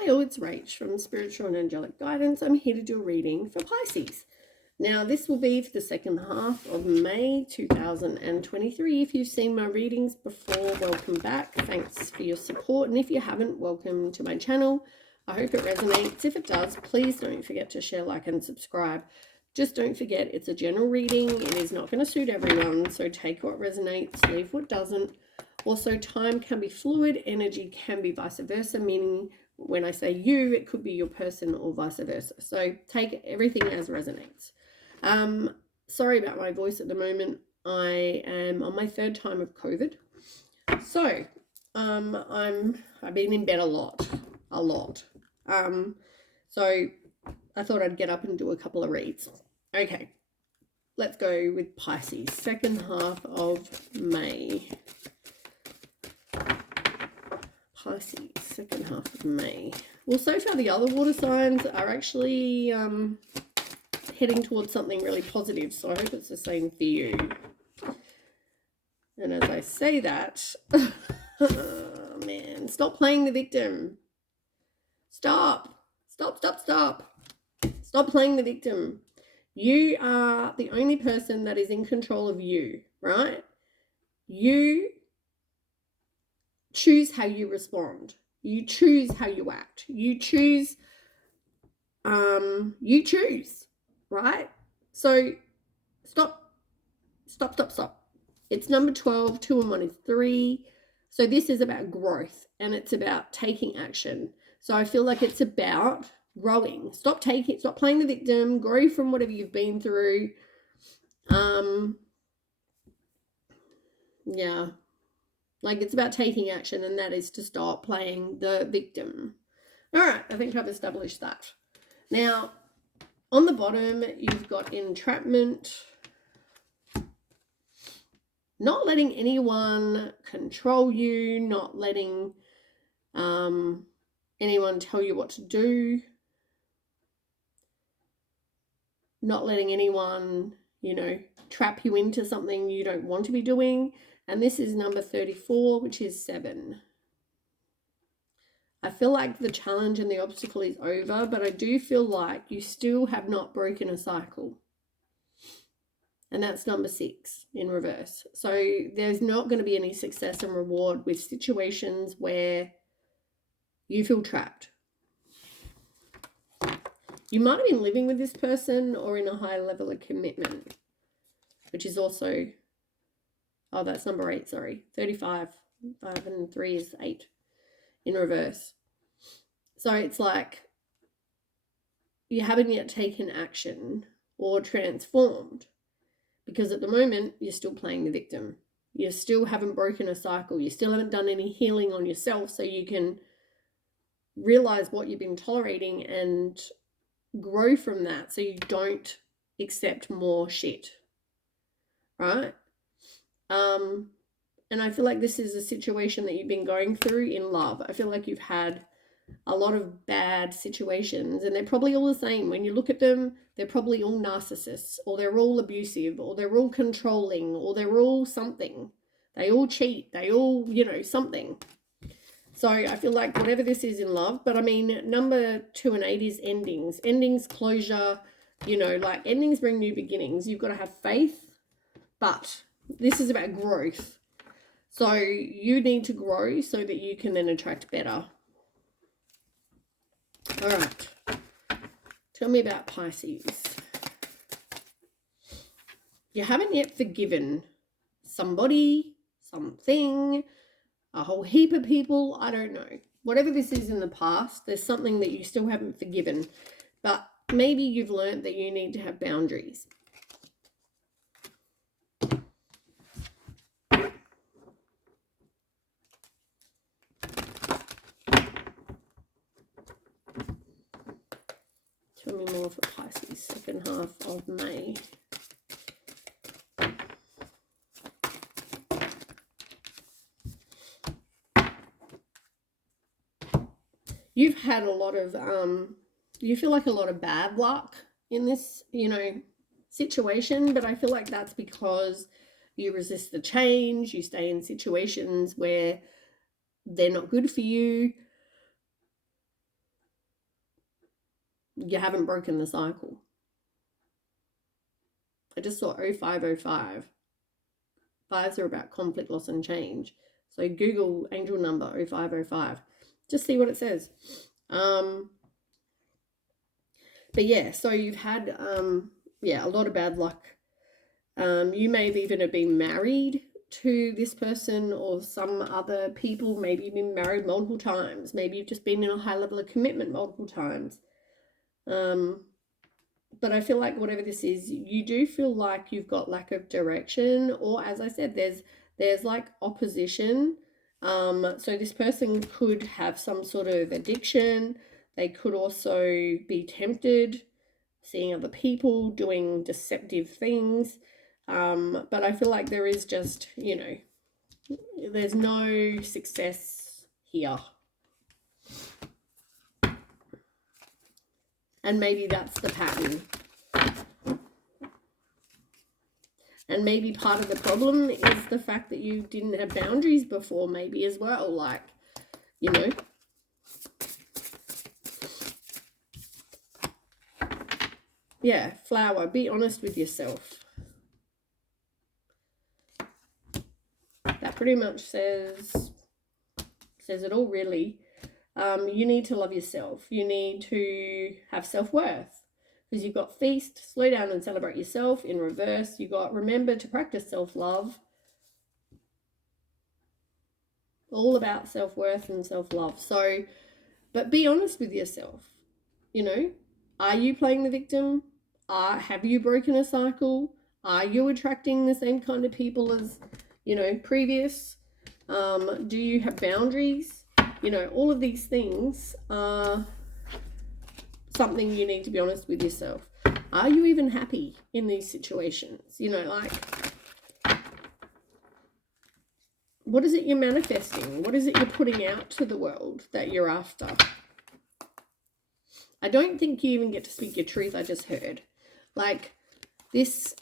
Hi all, it's Rach from Spiritual and Angelic Guidance. I'm here to do a reading for Pisces. Now this will be for the second half of May 2023. If you've seen my readings before, welcome back. Thanks for your support. And if you haven't, welcome to my channel. I hope it resonates. If it does, please don't forget to share, like, and subscribe. Just don't forget, it's a general reading. It is not going to suit everyone, so take what resonates, leave what doesn't. Also, time can be fluid, energy can be vice versa, meaning when I say you, it could be your person or vice versa. So take everything as resonates. Sorry about my voice at the moment. I am on my third time of COVID. So I've been in bed a lot. So I thought I'd get up and do a couple of reads. Okay, let's go with Pisces, second half of May. Pisces, second half of May. Well, so far the other water signs are actually heading towards something really positive, so I hope it's the same for you. And as I say that, oh man, stop playing the victim. Stop playing the victim. You are the only person that is in control of you, right? You choose how you respond. You choose how you act. You choose, right? So stop. It's number 12, 2 and 1 is 3. So this is about growth and it's about taking action. So I feel like it's about growing. Stop playing the victim, grow from whatever you've been through. Yeah. Like it's about taking action, and that is to stop playing the victim. All right, I think I've established that. Now, on the bottom, you've got entrapment. Not letting anyone control you, not letting anyone tell you what to do, not letting anyone, trap you into something you don't want to be doing. And this is number 34, which is 7. I feel like the challenge and the obstacle is over, but I do feel like you still have not broken a cycle. And that's number 6 in reverse. So there's not going to be any success and reward with situations where you feel trapped. You might have been living with this person or in a high level of commitment, which is also, oh, that's number 8, sorry. 35, 5 and 3 is 8 in reverse. So it's like you haven't yet taken action or transformed, because at the moment you're still playing the victim. You still haven't broken a cycle. You still haven't done any healing on yourself so you can realize what you've been tolerating and grow from that so you don't accept more shit, right? And I feel like this is a situation that you've been going through in love. I feel like you've had a lot of bad situations, and they're probably all the same. When you look at them, they're probably all narcissists, or they're all abusive, or they're all controlling, or they're all something. They all cheat. They all, something. So I feel like whatever this is in love, but I mean, number 2 and 8 is endings. Endings, closure, like endings bring new beginnings. You've got to have faith, but this is about growth. So you need to grow so that you can then attract better. All right. Tell me about Pisces. You haven't yet forgiven somebody, something, a whole heap of people. I don't know. Whatever this is in the past, there's something that you still haven't forgiven. But maybe you've learned that you need to have boundaries. Tell me more for Pisces, second half of May. You've had a lot of, you feel like a lot of bad luck in this, situation, but I feel like that's because you resist the change, you stay in situations where they're not good for you. you haven't broken the cycle. I just saw 0505. Fives are about conflict, loss, and change. So Google angel number 0505. Just see what it says. But yeah, so you've had a lot of bad luck. You may have even been married to this person or some other people. Maybe you've been married multiple times. Maybe you've just been in a high level of commitment multiple times. But I feel like whatever this is, you do feel like you've got lack of direction, or as I said, there's like opposition. So this person could have some sort of addiction. They could also be tempted, seeing other people doing deceptive things. But I feel like there is just, there's no success here. And maybe that's the pattern. And maybe part of the problem is the fact that you didn't have boundaries before, maybe as well. Like, Yeah, flower, be honest with yourself. That pretty much says it all, really. You need to love yourself. You need to have self-worth, because you've got feast, slow down and celebrate yourself. In reverse, you got remember to practice self-love. All about self-worth and self-love. So, but be honest with yourself. Are you playing the victim? Have you broken a cycle? Are you attracting the same kind of people as, previous? Do you have boundaries? All of these things are something you need to be honest with yourself. Are you even happy in these situations? What is it you're manifesting? What is it you're putting out to the world that you're after? I don't think you even get to speak your truth, I just heard. Like, this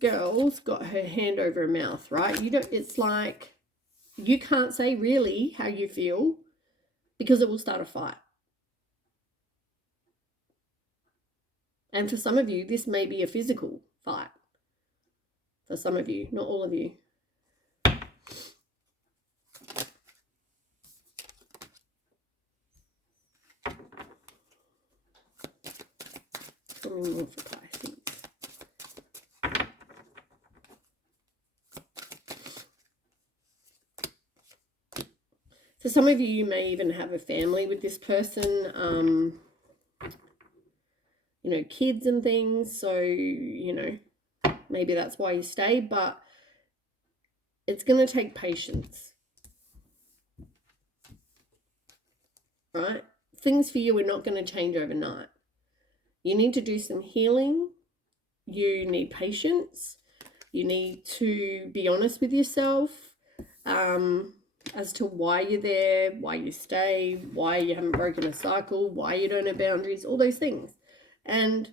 girl's got her hand over her mouth, right? It's like, you can't say really how you feel, because it will start a fight. And for some of you, this may be a physical fight. For some of you, not all of you. More for Pisces. For some of you, you may even have a family with this person, kids and things. So, maybe that's why you stay, but it's going to take patience, right? Things for you are not going to change overnight. You need to do some healing. You need patience. You need to be honest with yourself as to why you're there, why you stay, why you haven't broken a cycle, why you don't have boundaries, all those things. And,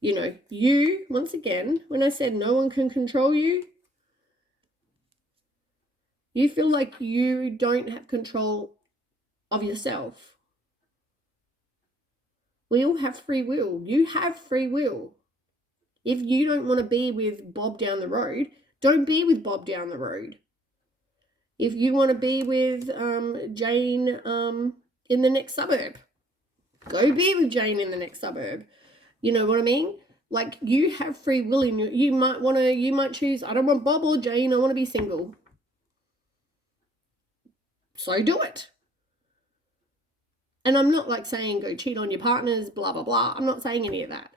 you, once again, when I said no one can control you, you feel like you don't have control of yourself. We all have free will. You have free will. If you don't want to be with Bob down the road, don't be with Bob down the road. If you want to be with Jane in the next suburb, go be with Jane in the next suburb. You know what I mean? Like, you have free will in you. You might choose, I don't want Bob or Jane, I want to be single. So do it. And I'm not like saying go cheat on your partners, blah, blah, blah. I'm not saying any of that.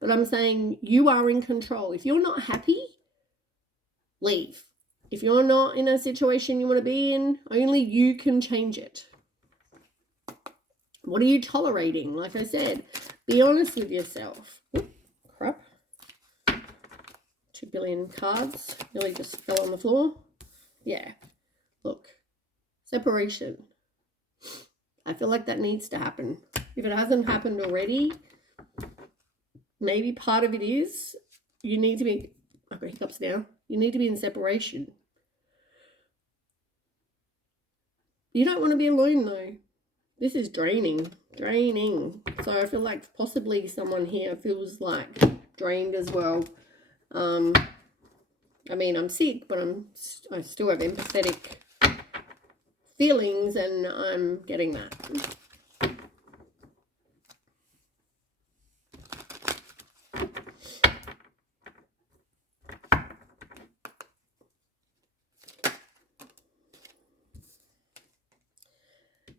But I'm saying you are in control. If you're not happy, leave. If you're not in a situation you want to be in, only you can change it. What are you tolerating? Like I said, be honest with yourself. Oop, crap. 2 billion cards. Nearly just fell on the floor. Yeah. Look. Separation. I feel like that needs to happen. If it hasn't happened already, maybe part of it is you need to be, I've got hiccups now, you need to be in separation. You don't want to be alone though. This is draining. So I feel like possibly someone here feels like drained as well. I mean, I'm sick, but I still have empathetic feelings, and I'm getting that.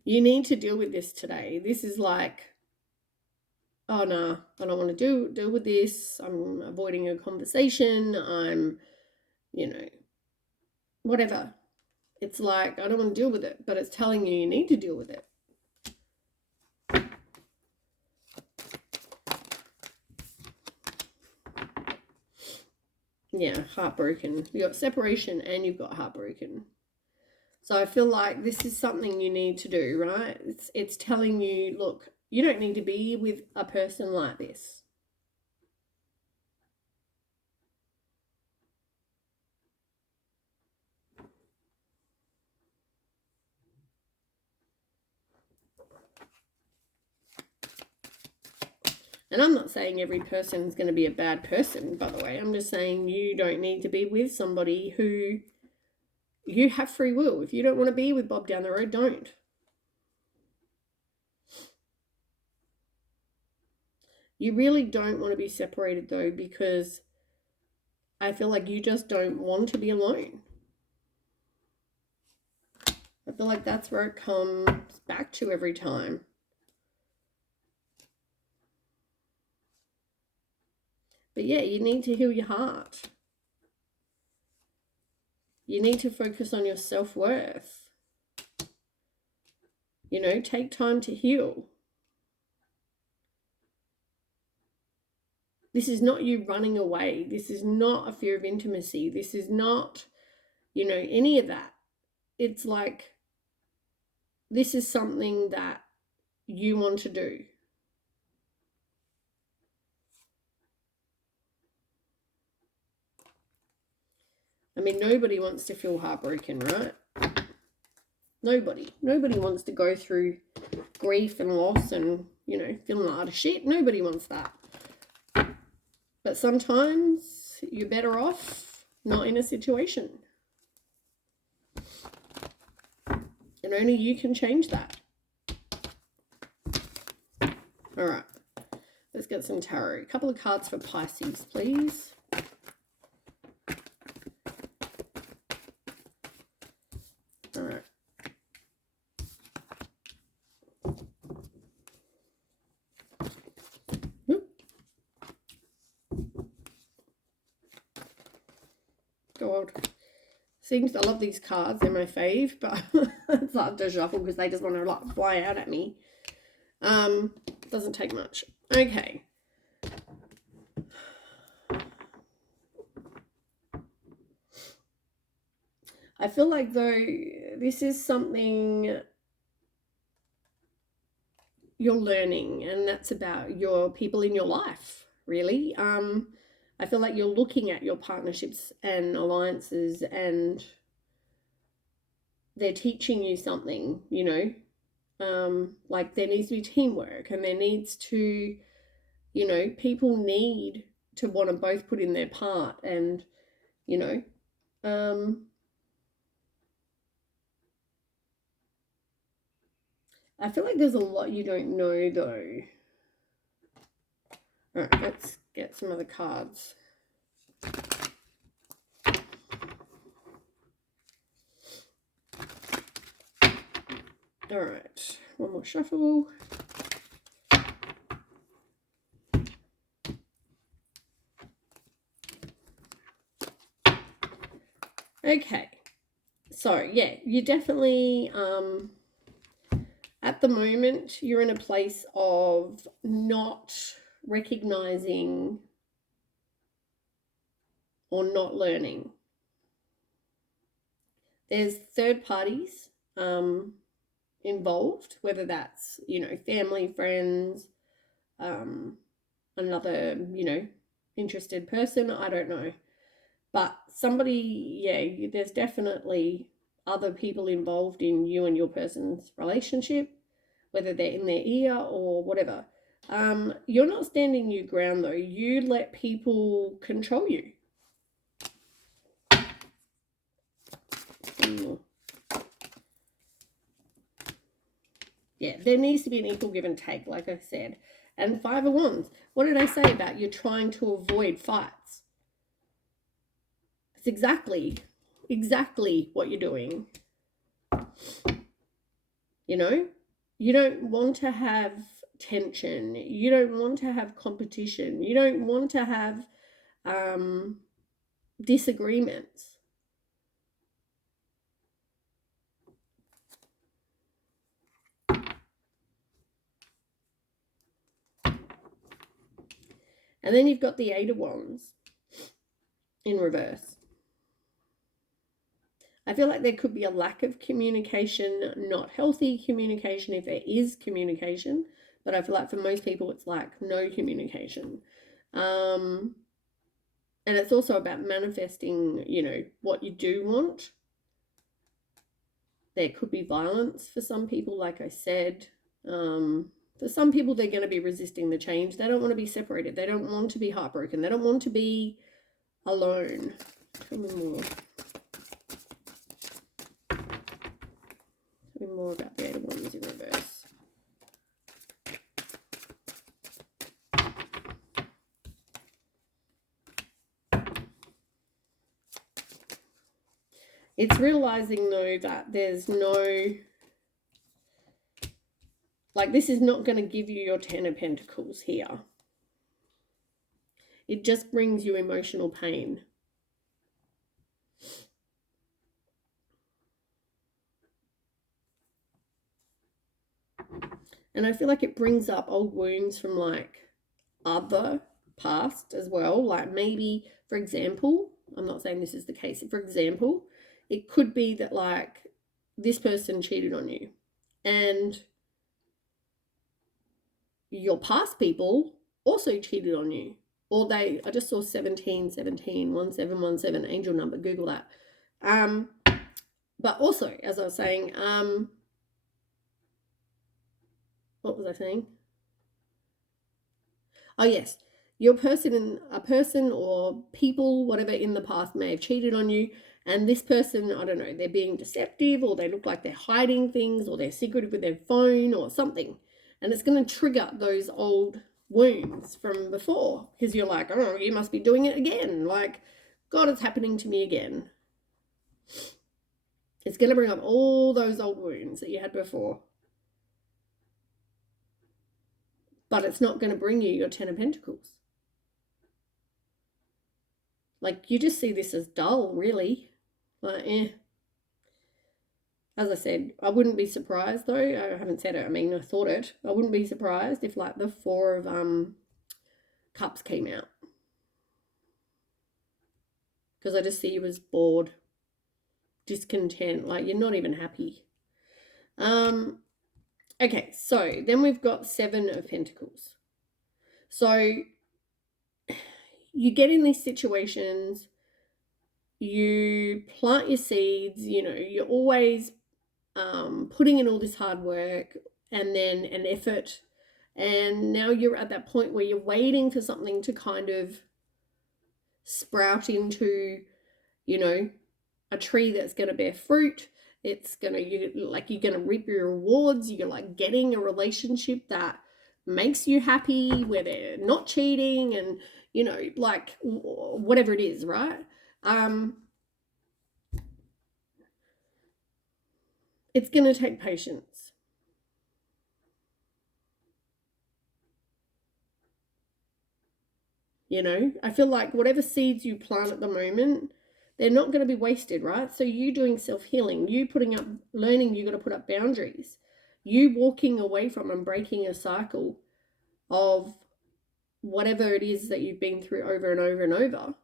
You need to deal with this today. This is like, oh no, I don't want to deal with this. I'm avoiding a conversation. I'm, whatever. It's like, I don't want to deal with it, but it's telling you need to deal with it. Yeah, heartbroken. You got separation and you've got heartbroken. So I feel like this is something you need to do, right? It's telling you, look, you don't need to be with a person like this. And I'm not saying every person is going to be a bad person, by the way. I'm just saying you don't need to be with somebody who you have free will. If you don't want to be with Bob down the road, don't. You really don't want to be separated, though, because I feel like you just don't want to be alone. I feel like that's where it comes back to every time. But yeah, you need to heal your heart. You need to focus on your self-worth. Take time to heal. This is not you running away. This is not a fear of intimacy. This is not, any of that. It's like, this is something that you want to do. I mean, nobody wants to feel heartbroken, right? Nobody wants to go through grief and loss and, feeling out of shit. Nobody wants that. But sometimes you're better off not in a situation. And only you can change that. All right. Let's get some tarot. A couple of cards for Pisces, please. All right. God. Seems I love these cards. They're my fave, but it's hard to shuffle because they just want to like fly out at me. Doesn't take much. Okay. I feel like, though, this is something you're learning, and that's about your people in your life, really. I feel like you're looking at your partnerships and alliances, and they're teaching you something, like there needs to be teamwork, and there needs to, people need to want to both put in their part, and, I feel like there's a lot you don't know, though. All right, let's get some other cards. All right, one more shuffle. Okay, so yeah, you definitely, at the moment, you're in a place of not recognizing or not learning. There's third parties involved, whether that's, family, friends, another, interested person, I don't know. But somebody, yeah, there's definitely other people involved in you and your person's relationship. whether they're in their ear or whatever. You're not standing your ground though. You let people control you. Yeah, there needs to be an equal give and take, like I said. And 5 of Wands. What did I say about you're trying to avoid fights? It's exactly what you're doing. You know, you don't want to have tension. You don't want to have competition. You don't want to have disagreements. And then you've got the 8 of Wands in reverse. I feel like there could be a lack of communication, not healthy communication if there is communication, but I feel like for most people it's like no communication. And it's also about manifesting, you know, what you do want. There could be violence for some people, like I said. For some people, they're going to be resisting the change. They don't want to be separated. They don't want to be heartbroken. They don't want to be alone. Tell me more. Tell me more about the 8 of Wands in reverse. It's realizing, though, that there's no... Like, this is not going to give you your 10 of Pentacles here. It just brings you emotional pain. And I feel like it brings up old wounds from, like, other past as well. Like, maybe, for example, I'm not saying this is the case. For example, it could be that, like, this person cheated on you. And your past people also cheated on you. Or I just saw 1717, 1717, angel number, Google that. But also, as I was saying, what was I saying? Oh, yes. A person or people, whatever, in the past may have cheated on you. And this person, I don't know, they're being deceptive, or they look like they're hiding things, or they're secretive with their phone or something. And it's going to trigger those old wounds from before, because you're like, oh, you must be doing it again. Like, God, it's happening to me again. It's going to bring up all those old wounds that you had before. But it's not going to bring you your 10 of Pentacles. Like, you just see this as dull, really. Like, As I said, I wouldn't be surprised, though. I haven't said it. I mean, I thought it. I wouldn't be surprised if, like, the 4 of Cups came out. Because I just see you as bored, discontent. Like, you're not even happy. Okay, so then we've got 7 of Pentacles. So you get in these situations, you plant your seeds, you know, you're always putting in all this hard work and then an effort, and now you're at that point where you're waiting for something to kind of sprout into, you know, a tree that's going to bear fruit. It's going to, you're going to reap your rewards. You're like getting a relationship that makes you happy, where they're not cheating, and, you know, like whatever it is, right? It's going to take patience. You know, I feel like whatever seeds you plant at the moment, they're not going to be wasted, right? So you doing self-healing, you putting up, learning you got to put up boundaries, you walking away from and breaking a cycle of whatever it is that you've been through over and over and over.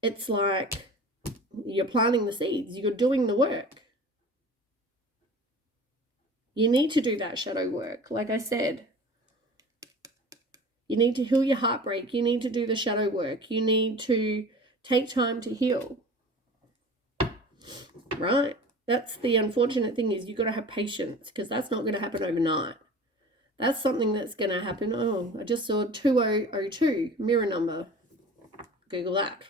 It's like you're planting the seeds, you're doing the work. You need to do that shadow work, like I said. You need to heal your heartbreak. You need to do the shadow work. You need to take time to heal. Right? That's the unfortunate thing, is you've got to have patience, because that's not going to happen overnight. That's something that's going to happen. Oh, I just saw 2002, mirror number. Google that.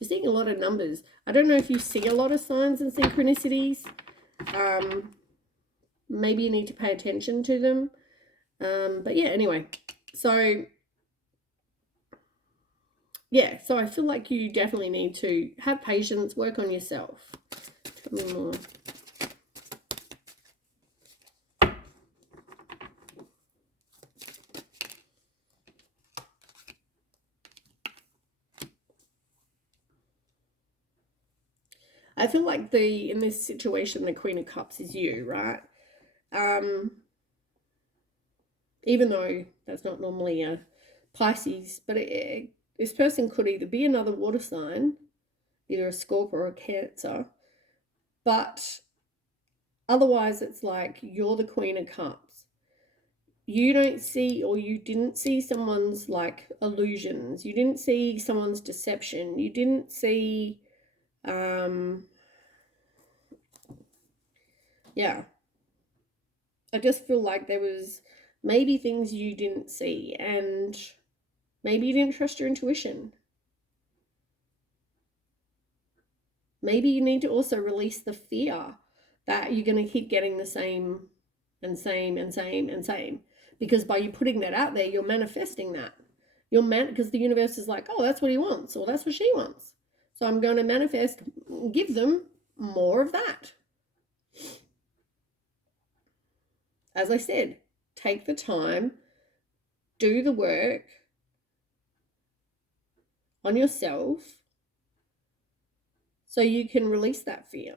You're seeing a lot of numbers. I don't know if you see a lot of signs and synchronicities. Maybe you need to pay attention to them. But yeah, anyway. So, yeah, so I feel like you definitely need to have patience, work on yourself. Tell me more. I feel like in this situation, the Queen of Cups is you, right? Even though that's not normally a Pisces, but this person could either be another water sign, either a Scorpio or a Cancer, but otherwise it's like you're the Queen of Cups. You don't see, or you didn't see someone's like illusions. You didn't see someone's deception. You didn't see, yeah. I just feel like there was maybe things you didn't see, and maybe you didn't trust your intuition. Maybe you need to also release the fear that you're going to keep getting the same and same and same and same. Because by you putting that out there, you're manifesting that. Because the universe is like, oh, that's what he wants, or that's what she wants. So I'm going to manifest, give them more of that. As I said, take the time, do the work on yourself so you can release that fear.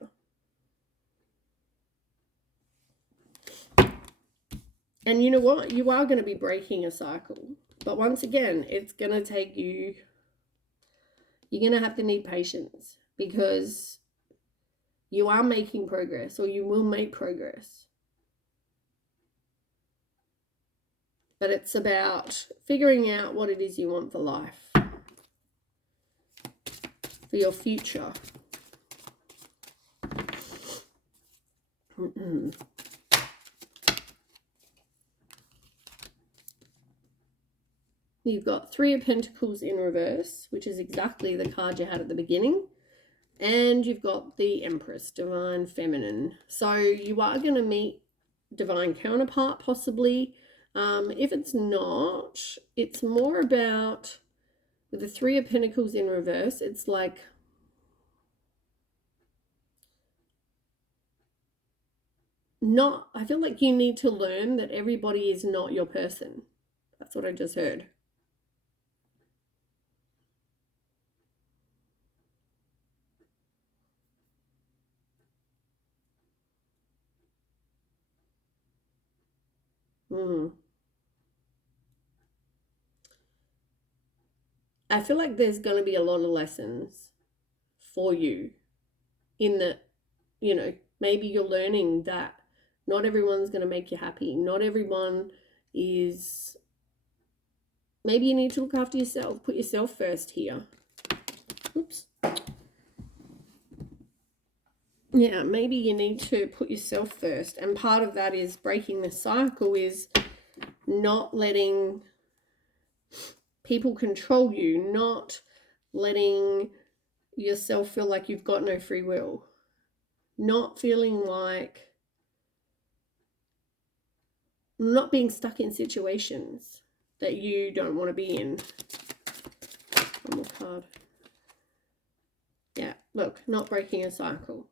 And you know what? You are going to be breaking a cycle. But once again, it's going to take you, you're going to have to need patience, because you are making progress, or you will make progress. But it's about figuring out what it is you want for life, for your future. You've got Three of Pentacles in reverse, which is exactly the card you had at the beginning. And you've got the Empress, Divine Feminine. So you are going to meet divine counterpart, possibly. If it's not, it's more about, with the Three of Pentacles in reverse, it's like, I feel like you need to learn that everybody is not your person. That's what I just heard. I feel like there's going to be a lot of lessons for you in that, you know, maybe you're learning that not everyone's going to make you happy. Not everyone is, maybe you need to look after yourself. Put yourself first here. Oops. Yeah, maybe you need to put yourself first. And part of that is breaking the cycle, is not letting people control you, not letting yourself feel like you've got no free will, not feeling like, not being stuck in situations that you don't want to be in. One more card. Yeah, look, not breaking a cycle.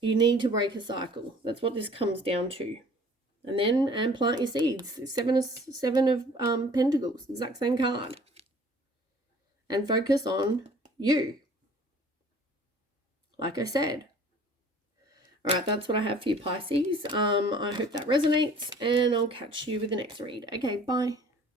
You need to break a cycle. That's what this comes down to. And plant your seeds. Seven of Pentacles, exact same card. And focus on you. Like I said. All right, that's what I have for you, Pisces. I hope that resonates, and I'll catch you with the next read. Okay, bye.